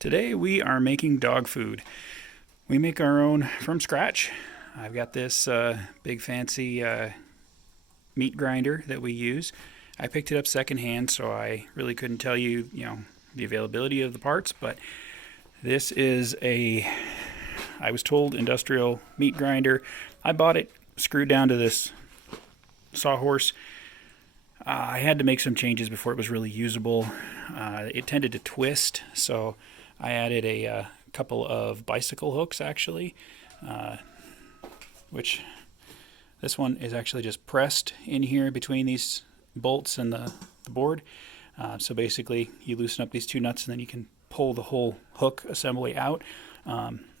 Today we are making dog food. We make our own from scratch. I've got this big fancy meat grinder that we use. I picked it up secondhand, so I really couldn't tell you, the availability of the parts, but this is I was told, industrial meat grinder. I bought it screwed down to this sawhorse. I had to make some changes before it was really usable. It tended to twist, so I added a couple of bicycle hooks, actually, which this one is actually just pressed in here between these bolts and the board. So basically, you loosen up these two nuts and then you can pull the whole hook assembly out.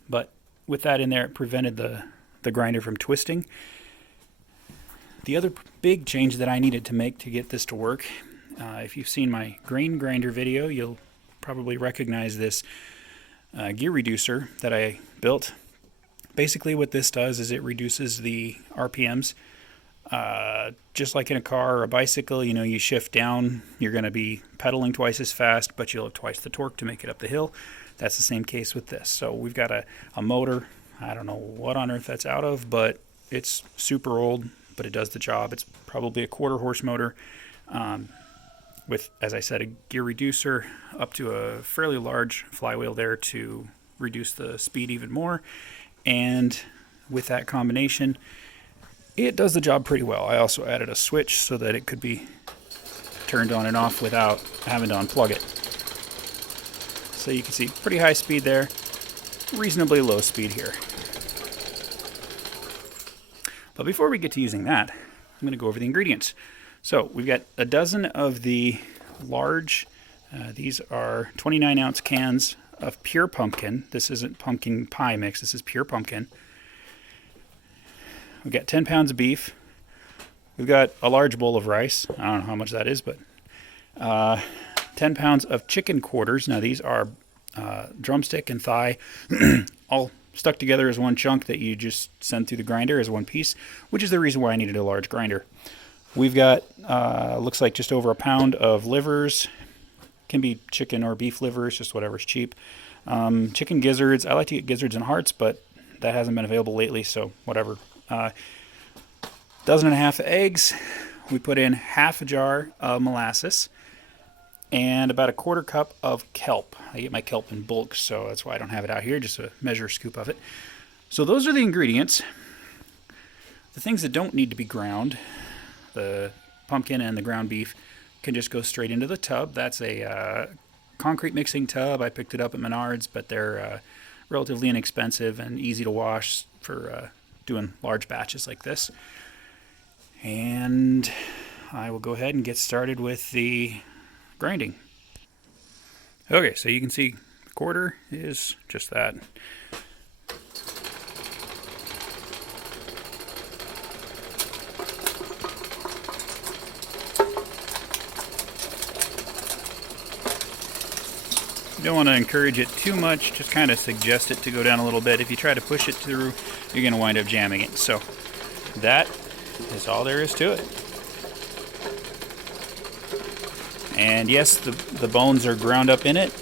But with that in there, it prevented the grinder from twisting. The other big change that I needed to make to get this to work, if you've seen my grain grinder video, you'll probably recognize this gear reducer that I built. Basically what this does is it reduces the RPMs. Just like in a car or a bicycle, you shift down, you're going to be pedaling twice as fast, but you'll have twice the torque to make it up the hill. That's the same case with this. So we've got a motor. I don't know what on earth that's out of, but it's super old, but it does the job. It's probably a quarter-horse motor with, as I said, a gear reducer up to a fairly large flywheel there to reduce the speed even more. And with that combination, it does the job pretty well. I also added a switch so that it could be turned on and off without having to unplug it. So you can see pretty high speed there, reasonably low speed here. But before we get to using that, I'm going to go over the ingredients. So we've got a dozen of the large, these are 29-ounce cans of pure pumpkin. This isn't pumpkin pie mix, this is pure pumpkin. We've got 10 pounds of beef. We've got a large bowl of rice. I don't know how much that is, but 10 pounds of chicken quarters. Now these are drumstick and thigh, all stuck together as one chunk that you just send through the grinder as one piece, which is the reason why I needed a large grinder. We've got, looks like just over a pound of livers. Can be chicken or beef livers, just whatever's cheap. Chicken gizzards. I like to get gizzards and hearts, but that hasn't been available lately, so whatever. Dozen and a half of eggs. We put in half a jar of molasses and about a quarter cup of kelp. I get my kelp in bulk, so that's why I don't have it out here, just a measure scoop of it. So those are the ingredients. The things that don't need to be ground, the pumpkin and the ground beef, can just go straight into the tub. That's a concrete mixing tub. I picked it up at Menards, but they're relatively inexpensive and easy to wash for doing large batches like this. And I will go ahead and get started with the grinding. Okay, so you can see the quarter is just that. You don't want to encourage it too much, just kind of suggest it to go down a little bit. If you try to push it through, you're going to wind up jamming it. So that is all there is to it. And yes, the bones are ground up in it.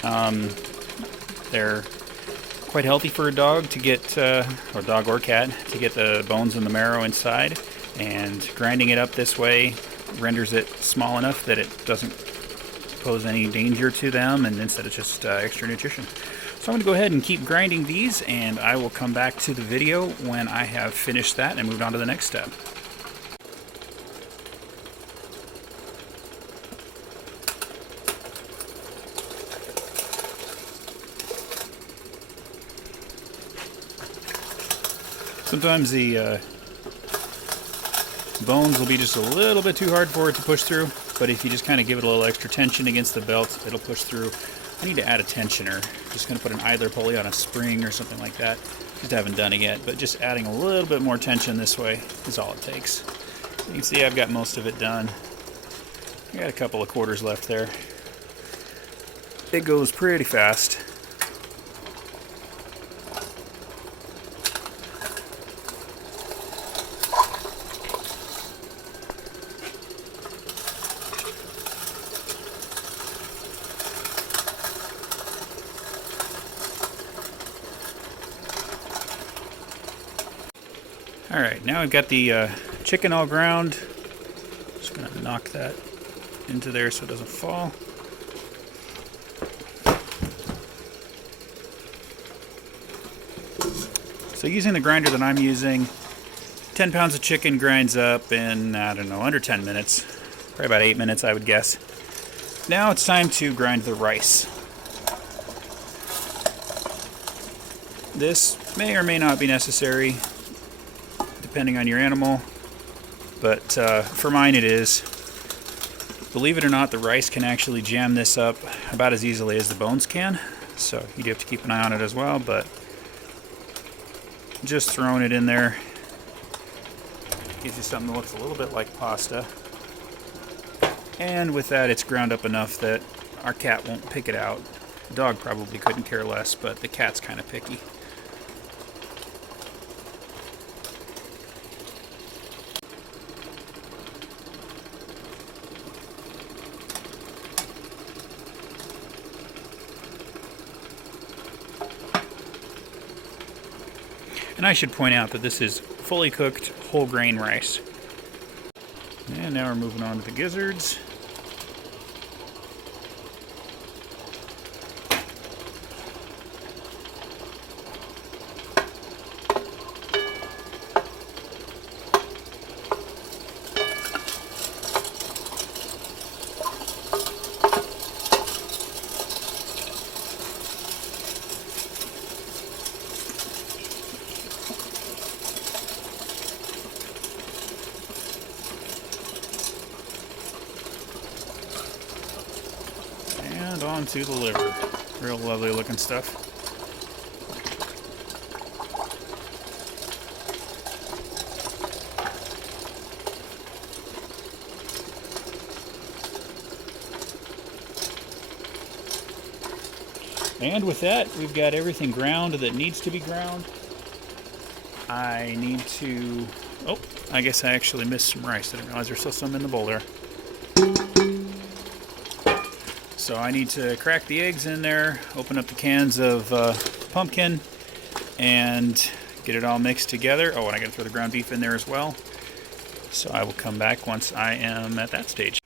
They're quite healthy for a dog to get, or dog or cat, to get the bones and the marrow inside. And grinding it up this way renders it small enough that it doesn't pose any danger to them, and instead it's just extra nutrition. So I'm going to go ahead and keep grinding these, and I will come back to the video when I have finished that and moved on to the next step. Sometimes the bones will be just a little bit too hard for it to push through, but if you just kind of give it a little extra tension against the belt, it'll push through. I need to add a tensioner. Just going to put an idler pulley on a spring or something like that. Just haven't done it yet, but just adding a little bit more tension this way is all it takes. You can see I've got most of it done. I got a couple of quarters left there. It goes pretty fast. Alright, now I've got the chicken all ground. Just going to knock that into there so it doesn't fall. So using the grinder that I'm using, 10 pounds of chicken grinds up in, I don't know, under 10 minutes. Probably about 8 minutes, I would guess. Now it's time to grind the rice. This may or may not be necessary, depending on your animal, but for mine it is. Believe it or not, the rice can actually jam this up about as easily as the bones can, so you do have to keep an eye on it as well, but just throwing it in there gives you something that looks a little bit like pasta. And with that, it's ground up enough that our cat won't pick it out. The dog probably couldn't care less, but the cat's kind of picky. And I should point out that this is fully cooked whole grain rice. And now we're moving on to the gizzards. And on to the liver. Real lovely looking stuff. And with that, we've got everything ground that needs to be ground. I need to... Oh, I guess I actually missed some rice. I didn't realize there's still some in the bowl there. So I need to crack the eggs in there, open up the cans of pumpkin, and get it all mixed together. Oh, and I gotta throw the ground beef in there as well. So I will come back once I am at that stage.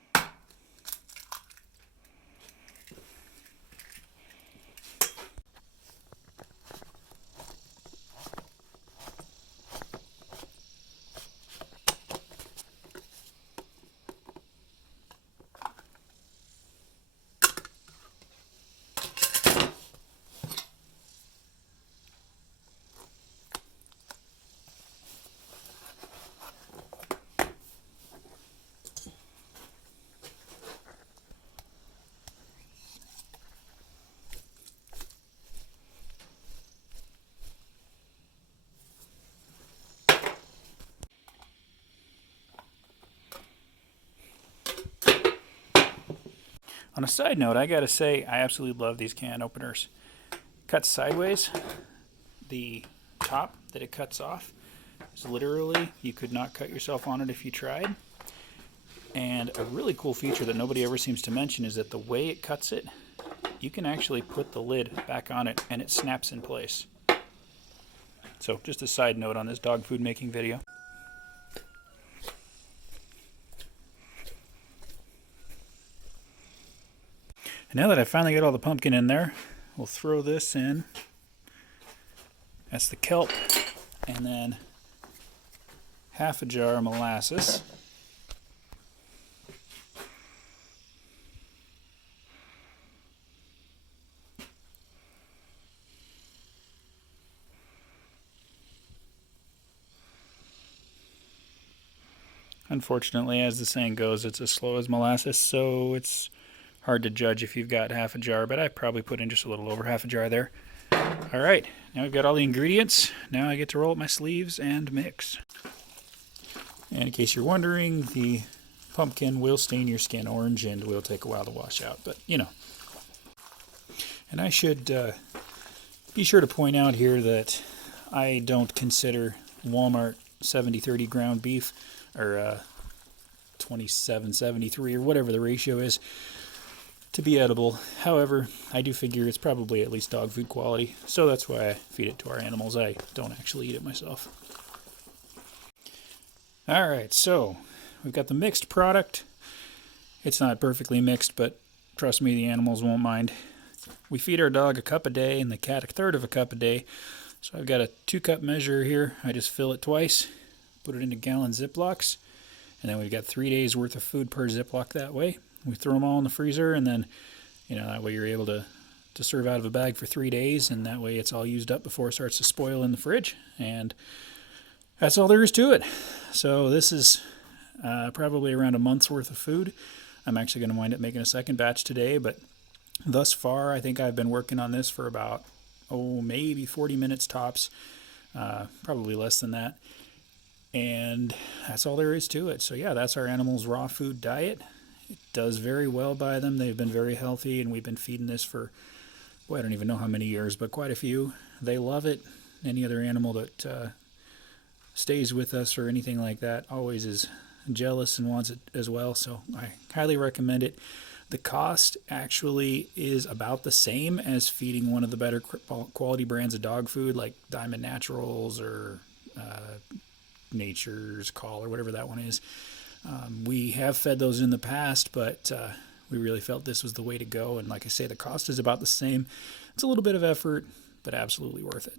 On a side note, I gotta say, I absolutely love these can openers. Cut sideways, the top that it cuts off is literally, you could not cut yourself on it if you tried. And a really cool feature that nobody ever seems to mention is that the way it cuts it, you can actually put the lid back on it and it snaps in place. So just a side note on this dog food making video. And now that I've finally got all the pumpkin in there, we'll throw this in. That's the kelp. And then half a jar of molasses. Unfortunately, as the saying goes, it's as slow as molasses, so it's hard to judge if you've got half a jar, but I probably put in just a little over half a jar there. All right, now we've got all the ingredients. Now I get to roll up my sleeves and mix. And in case you're wondering, the pumpkin will stain your skin orange and will take a while to wash out, but you know. And I should be sure to point out here that I don't consider Walmart 70-30 ground beef or 27-73 or whatever the ratio is to be edible. However, I do figure it's probably at least dog food quality, so that's why I feed it to our animals. I don't actually eat it myself. All right, so we've got the mixed product. It's not perfectly mixed, but trust me, the animals won't mind. We feed our dog a cup a day and the cat a third of a cup a day. So I've got a 2-cup measure here. I just fill it twice, put it into gallon Ziplocs, and then we've got 3 days worth of food per Ziploc that way. We throw them all in the freezer, and then that way you're able to serve out of a bag for 3 days, and that way it's all used up before it starts to spoil in the fridge. And that's all there is to it. So this is probably around a month's worth of food. I'm actually going to wind up making a second batch today, but thus far I think I've been working on this for about maybe 40 minutes tops, probably less than that. And that's all there is to it. So yeah, that's our animals' raw food diet. It does very well by them. They've been very healthy, and we've been feeding this for, I don't even know how many years, but quite a few. They love it. Any other animal that stays with us or anything like that always is jealous and wants it as well. So I highly recommend it. The cost actually is about the same as feeding one of the better quality brands of dog food like Diamond Naturals or Nature's Call or whatever that one is. We have fed those in the past, but we really felt this was the way to go. And like I say, the cost is about the same. It's a little bit of effort, but absolutely worth it.